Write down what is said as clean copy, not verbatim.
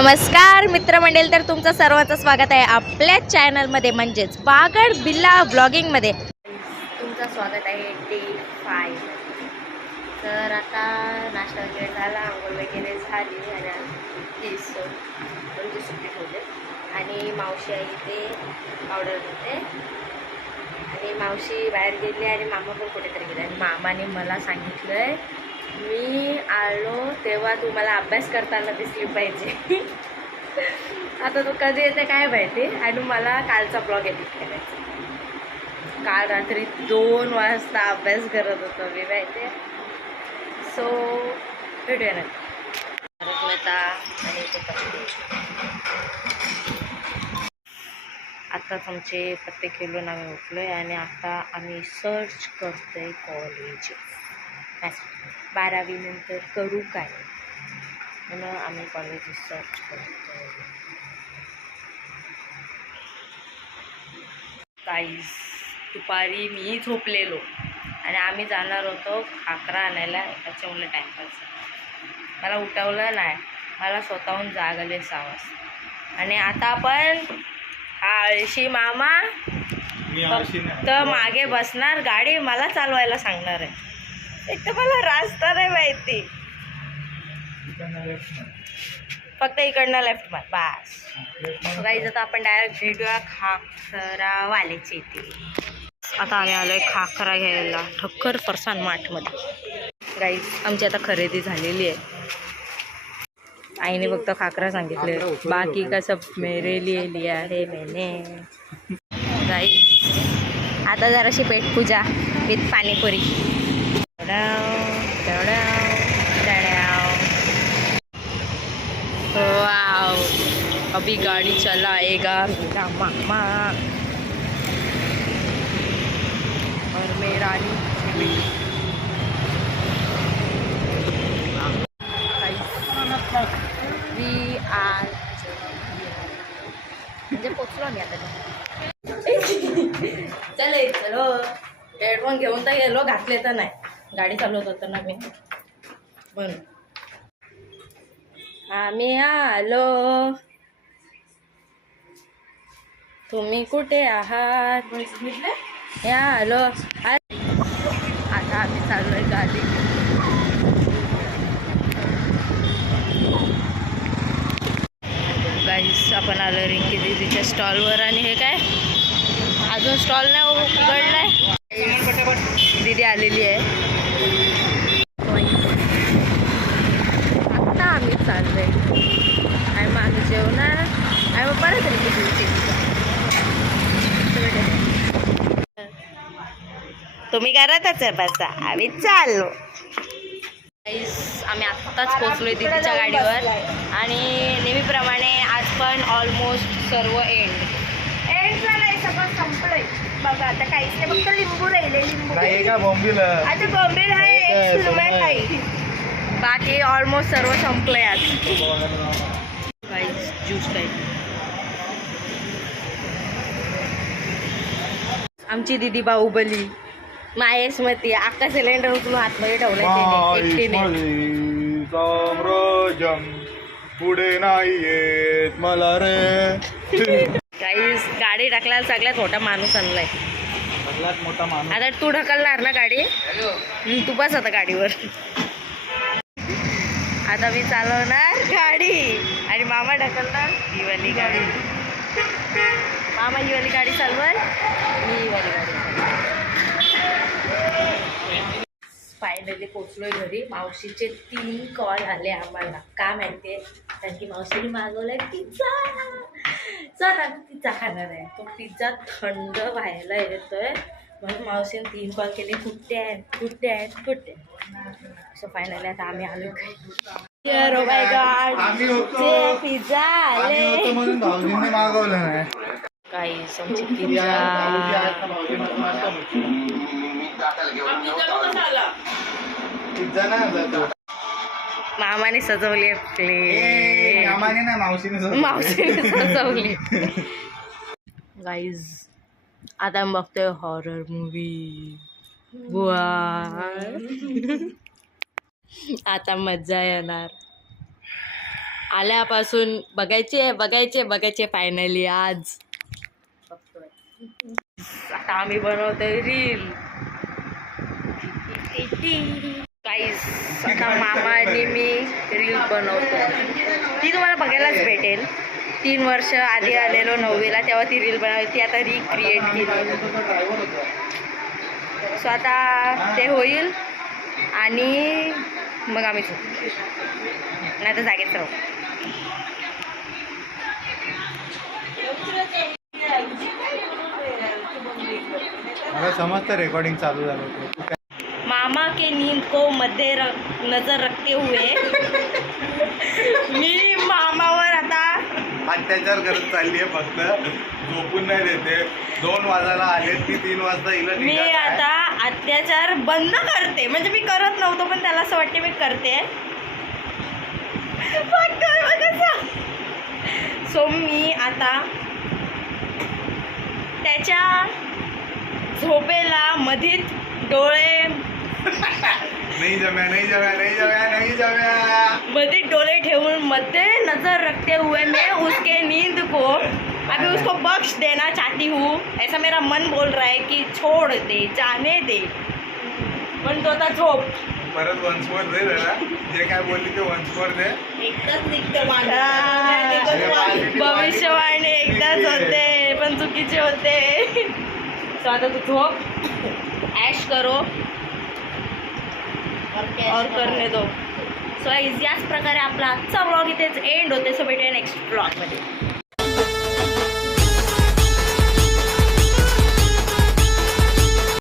नमस्कार मित्रमंडळी, तर तुमचं सर्वांचं स्वागत आहे आपल्या चॅनलमध्ये म्हणजेच बागड बिल्ला ब्लॉगिंगमध्ये. तुमचं स्वागत आहे डे 5. तर आता नाश्ता वगैरे झाला, आंघोळ वगैरे झाली आणि केस म्हणजे सुट्टी ठेवले आणि मावशी आई ते ऑर्डर देते आणि मावशी बाहेर गेली आणि मामा पण कुठेतरी गेले आणि मामाने मला सांगितलं मी आलो तेव्हा तू मला अभ्यास करताना दिसली पाहिजे. आता तो कधी येते काय माहिती. आणि मला कालचा ब्लॉग एडिट करायचा. काल रात्री 2 वाजता अभ्यास करत होतो मी माहिती. सो भेटूया ना आणि आत्ताच आमचे पत्ते खेळून आम्ही उठलो आहे आणि आता आम्ही सर्च करतो आहे कॉलेज. 12वी नंतर करू काय म्हणून आम्ही कॉलेज सर्च करतो. काहीच दुपारी मी झोपलेलो आणि आम्ही जाणार होतो खाकरा आणायला. त्याच्यामुळे टाईमपास मला उठवलं नाही, मला स्वतःहून जाग आले 6 वाजता. आणि आता आपण हा आळशी मामा फक्त मागे बसणार, गाडी मला चालवायला सांगणार आहे. एक तर मला रास्ता नाही माहिती, फक्त इकडनं लेफ्ट मार बस. गाईज आता आपण डायरेक्ट भेटूया खाकरा वालेचे इथे. आता आम्ही आलोय खाकरा घ्यायला ठक्कर फरसान मार्टमध्ये. गाईज आमची आता खरेदी झालेली आहे. आईने फक्त खाकरा सांगितले, बाकी का सब मेरे लिए लिया है मैंने. गाईज आता जराशी पेटपूजा विथ पाणीपुरी. वाव, अभी गाड़ी चलाएगा मेरा मामा और मेरा म्हणजे पोचलो मी आता. चलो हेडफोन घेऊन तर गेलो, घातले तर नाही. गाडी चालवत होतो ना मी म्हणून. आम्ही आलो, तुम्ही कुठे आहात? हे आलो. आता आम्ही चाललोय गाडी. गाईस आपण आलो रिंकी दीदीच्या स्टॉलवर. आणि हे काय अजून स्टॉल नाही उघडलाय. दीदी आलेली आहे. आता आम्ही चाललोय आणि माझं जेवणार आणि मग परत रिंकी दीदीची. तुम्ही करतच आहे बसा, आम्ही चाललो. आम्ही आत्ताच पोचलोय दीदीच्या गाडीवर आणि नेहमीप्रमाणे आज पण ऑलमोस्ट सर्व एंडला नाही, सगळं संपलंय बघा. आता काहीच नाही, फक्त लिंबू राहिले. लिंबू आता बॉम्बेला आहे काही, बाकी ऑलमोस्ट सर्व संपलंय आज. काहीच ज्यूस काही. आमची दीदी बाहुबली माहेशमती अख्खा सिलेंडर उचलून आतमध्ये ठेवलाय एकटीने. पुढे नाही येत मला रे. काही गाडी ढकलायला सगळ्यात मोठा माणूस आणलाय. सगळ्यात मोठा माणूस. आता तू ढकलणार ना गाडी, तू बस आता गाडीवर. आता मी चालवणार गाडी आणि मामा ढकलणार ही वाली गाडी. मामा ही वाली गाडी चालवाल, मी ही वाली गाडी. फायनली पोचलोय घरी. मावशीचे 3 कॉल आले आम्हाला. का माहितीये, कारण की मावशीने मागवलाय पिझ्झा. चला पिझ्झा खाणार आहे. तो पिझ्झा थंड व्हायला येतोय म्हणून मावशीने 3 कॉल केले, कुठे आहेत. सो फायनली आता आम्ही आलो. ओ माय गॉड, पिझ्झा आले. भाऊजींनी मागवलं नाही काही समजी पिझ्झा. मामाने सजवली प्लेट. मावशीने सजवली. गाईज आता मी बघतोय हॉरर मूवी. आता मज्जा येणार. आल्यापासून बघायचे फायनली आज आता आम्ही बनवतोय रील गाईस. आता मामा आणि मी रील बनवतो, ती तुम्हाला बघायलाच भेटेल. 3 वर्ष आधी आलेलो 9वीला, तेव्हा ती रील बनवली, ती आता रिक्रिएट केली. सो आता ते होईल आणि मग आम्ही नाही तर जागेत राहू. मला समजतं रेकॉर्डिंग चालू झालं होतं. मामा के नींद को मध्य नजर रखते हुए मी मामावर आता अत्याचार करत चालली आहे, फक्त झोपून नाही देते. 2 वाजायला आले, ती 3 वाजता हिला मी आता अत्याचार बंद करते. म्हणजे मी करत नव्हतो, पण त्याला असं वाटते मी करते. सो मी आता त्याच्या झोपेला मधीत डोळे मधीत डोले ठेवून मध्य नजर रखते हुए मैं उसके नींद को अभी उसको बख्श देना चाहती हूँ. ऐसा मेरा मन बोल रहा है कि छोड़ दे, जाने दे. पण तो आता झोप. परत वन्स मोर दे जरा, जे काय बोलली ते वन्स मोर दे. भविष्यवाणी एकदाच होते, पण चुकीचे होते. सो आता तू झोप, ऐश करो और करने दो. सो याच प्रकारे आपला आजचा ब्लॉग इथेच एंड होते. सो भेटूया नेक्स्ट ब्लॉगमध्ये.